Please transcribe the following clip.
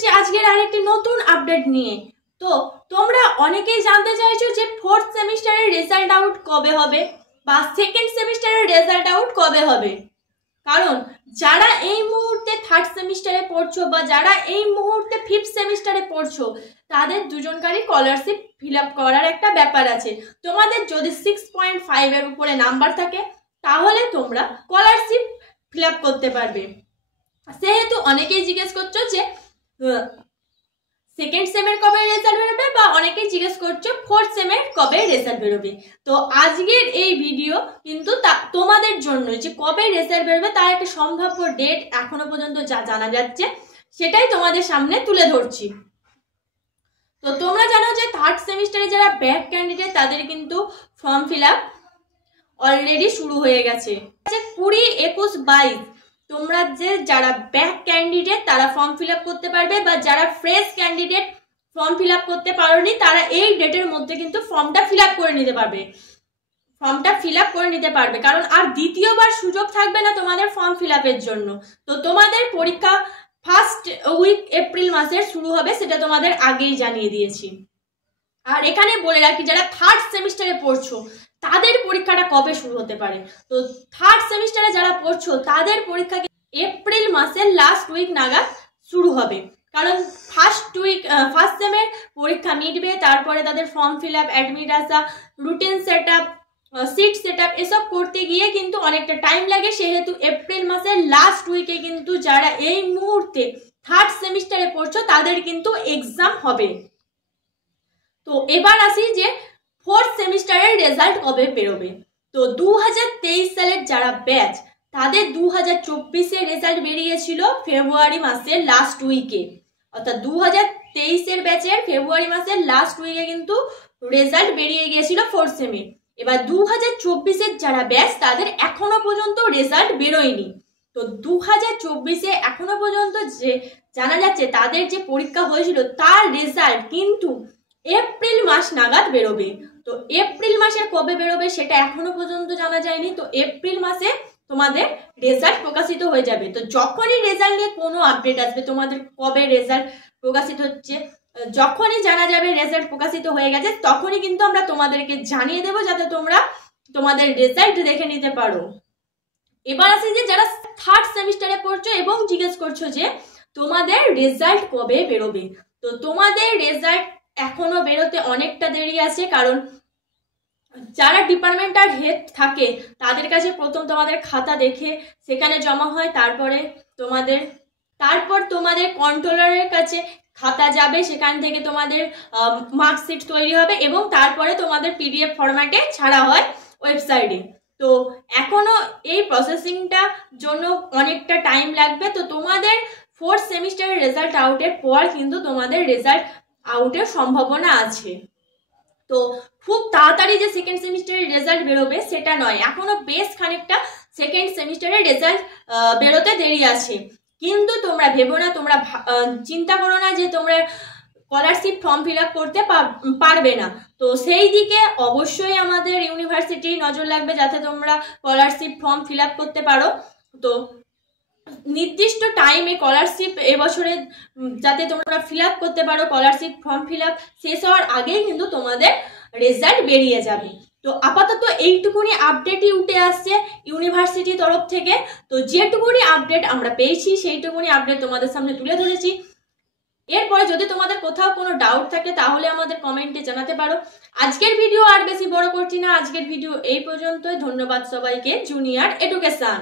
এসেছি আজকের আরেকটি নতুন আপডেট নিয়ে। তো তোমরা অনেকেই জানতে চাইছো যে ফোর্থ সেমিস্টারের রেজাল্ট আউট কবে হবে বা সেকেন্ড সেমিস্টারের রেজাল্ট আউট কবে হবে। কারণ যারা এই মুহূর্তে থার্ড সেমিস্টারে পড়ছো বা যারা এই মুহূর্তে ফিফথ সেমিস্টারে পড়ছো তাদের দুজনকারই স্কলারশিপ ফিল আপ করার একটা ব্যাপার আছে। তোমাদের যদি 6.5 এর উপরে নাম্বার থাকে তাহলে তোমরা স্কলারশিপ ফিল আপ করতে পারবে। সেহেতু অনেকেই জিজ্ঞেস করছো যে সেকেন্ড সেমের কবে রেজাল্ট বেরোবে বা অনেকেই জিজ্ঞেস করছো ফোর্থ সেমের কবে রেজাল্ট বেরোবে। তো আজকের এই ভিডিও কিন্তু তোমাদের জন্য যে কবে রেজাল্ট বেরোবে তার একটা সম্ভাব্য ডেট এখনো পর্যন্ত যা জানা যাচ্ছে সেটাই তোমাদের সামনে তুলে ধরছি। তো তোমরা জানো যে থার্ড সেমিস্টারে যারা ব্যাক ক্যান্ডিডেট তাদের কিন্তু ফর্ম ফিল আপ অলরেডি শুরু হয়ে গেছে। 20, 21, 22 তোমরা যে যারা ব্যাক ক্যান্ডিডেট তারা ফর্ম ফিল আপ করতে পারবে বা যারা fresh candidate form fill up করতে পারোনি তারা এই ডেটের মধ্যে কিন্তু ফর্মটা ফিল আপ করে নিতে পারবে। কারণ আর দ্বিতীয়বার সুযোগ থাকবে না তোমাদের ফর্ম ফিল আপের জন্য। তো তোমাদের পরীক্ষা ফার্স্ট উইক এপ্রিল মাসের শুরু হবে, সেটা তোমাদের আগেই জানিয়ে দিয়েছি। আর এখানে বলে রাখি যারা থার্ড সেমিস্টারে পড়ছো তাদের পরীক্ষাটা কবে শুরু হতে পারে। তো থার্ড সেমিস্টারে যারা পড়ছো তাদের পরীক্ষা এপ্রিল মাসের লাস্ট উইক নাগাদ শুরু হবে। কারণ ফার্স্ট সেমের পরীক্ষা মিটবে, তারপরে তাদের ফর্ম ফিল আপ, অ্যাডমিট আসা, routine set up, seat set up এসব করতে গিয়ে কিন্তু অনেকটা টাইম লাগে। সেহেতু এপ্রিল মাসের লাস্ট উইকে কিন্তু যারা এই মুহূর্তে থার্ড সেমিস্টারে পড়ছো তাদের কিন্তু এক্সাম হবে। তো এবার আসি যে ফোর্থ সেমিস্টারের রেজাল্ট কবে বেরোবে। তো 2023 সালের যারা ব্যাচ তাদের 2024-এর রেজাল্ট বেরিয়েছিল ফেব্রুয়ারি মাসের লাস্ট উইকে, অর্থাৎ 2023-এর ব্যাচের ফেব্রুয়ারি মাসের লাস্ট উইকে কিন্তু রেজাল্ট বেরিয়ে গিয়েছিল ফোর্থ সেমে। এবার 2024-এর যারা ব্যাচ তাদের এখনো পর্যন্ত রেজাল্ট বেরোয়নি। তো 2024-এ এখনো পর্যন্ত যে জানা যাচ্ছে তাদের যে পরীক্ষা হয়েছিল তার রেজাল্ট কিন্তু এপ্রিল মাস নাগাদ বেরোবে। তো এপ্রিল মাসে কবে বেরোবে সেটা এখনো পর্যন্ত জানা যায়নি। তো এপ্রিল মাসে তোমাদের রেজাল্ট প্রকাশিত হয়ে যাবে। তো যখনই রেজাল্ট নিয়ে কোনো আপডেট আসবে, তোমাদের কবে রেজাল্ট প্রকাশিত হচ্ছে, যখনই জানা যাবে রেজাল্ট প্রকাশিত হয়ে গেছে তখনই কিন্তু আমরা তোমাদেরকে জানিয়ে দেবো যাতে তোমরা তোমাদের রেজাল্ট দেখে নিতে পারো। এবার আসি যে যারা থার্ড সেমিস্টারে পড়ছো এবং জিজ্ঞেস করছো যে তোমাদের রেজাল্ট কবে বেরোবে। তো তোমাদের রেজাল্ট এখনো বেরোতে অনেকটা দেরি আছে। কারণ যারা ডিপার্টমেন্টাল হেড থাকে তাদের কাছে প্রথম তোমাদের খাতা দেখে সেখানে জমা হয়, তারপর তোমাদের কন্ট্রোলারের কাছে খাতা যাবে, সেখান থেকে তোমাদের মার্কশিট তৈরি হবে এবং তারপরে তোমাদের PDF ফরম্যাটে ছাড়া হয় ওয়েবসাইটে। তো এখনো এই প্রসেসিংটা জন্য অনেকটা টাইম লাগবে। তো তোমাদের ফোর্থ সেমিস্টারের রেজাল্ট আউটের পর কিন্তু তোমাদের রেজাল্ট আউটের সম্ভাবনা আছে। তো খুব তাড়াতাড়ি যে সেকেন্ড সেমিস্টারের রেজাল্ট বেরোবে সেটা নয়, এখনো বেশ খানিকটা সেকেন্ড সেমিস্টারের রেজাল্ট বেরোতে দেরি আছে। কিন্তু তোমরা ভেবো না, তোমরা চিন্তা করো না যে তোমরা স্কলারশিপ ফর্ম ফিল আপ করতে পারবে না। তো সেই দিকে অবশ্যই আমাদের ইউনিভার্সিটি নজর লাগবে যাতে তোমরা স্কলারশিপ ফর্ম ফিল আপ করতে পারো। তো নির্দিষ্ট টাইমে স্কলারশিপ এবছরে যাতে তোমরা ফিল আপ করতে পারো, স্কলারশিপ ফর্ম ফিল আপ শেষ হওয়ার আগেই কিন্তু তোমাদের রেজাল্ট বেরিয়ে যাবে। তো আপাতত এইটুকুনি আপডেটই উঠে আসছে ইউনিভার্সিটি তরফ থেকে। তো যেটুকুনি আপডেট আমরা পেয়েছি সেইটুকুনি আপডেট তোমাদের সামনে তুলে ধরেছি। এরপরে যদি তোমাদের কোথাও কোনো ডাউট থাকে তাহলে আমাদের কমেন্টে জানাতে পারো। আজকের ভিডিও আর বেশি বড় করছি না, আজকের ভিডিও এই পর্যন্তই। ধন্যবাদ সবাইকে। Junior education.